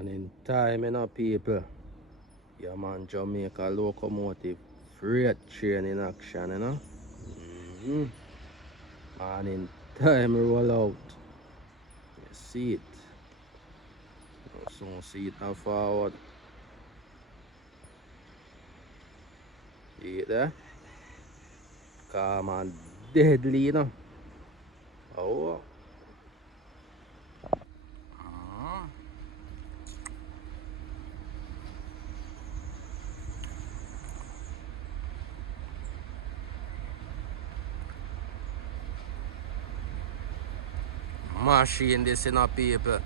Morning time, people. Yeah, man, Jamaica locomotive freight train in action. Mm-hmm. Morning time roll out. You see it. You soon see it now forward. See it there? Calm and deadly. Oh. Machine this, people.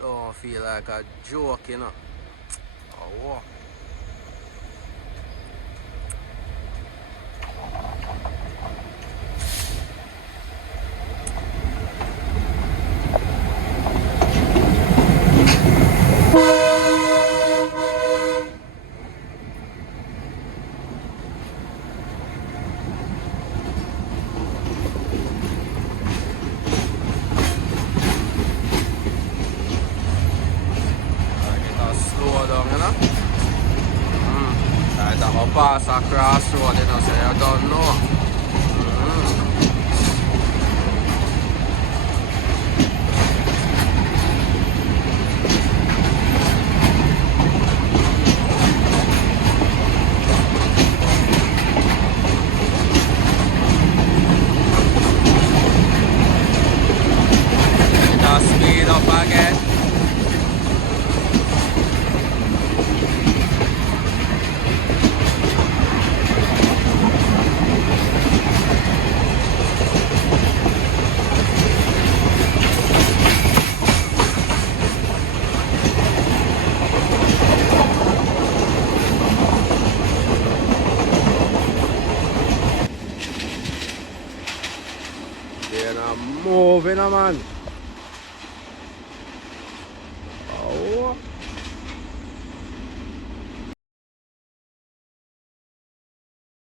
Don't feel like a joke. Oh. It slow down. Right, I'm a pass across road, so you don't know. Just speed up again. Then I'm moving, man.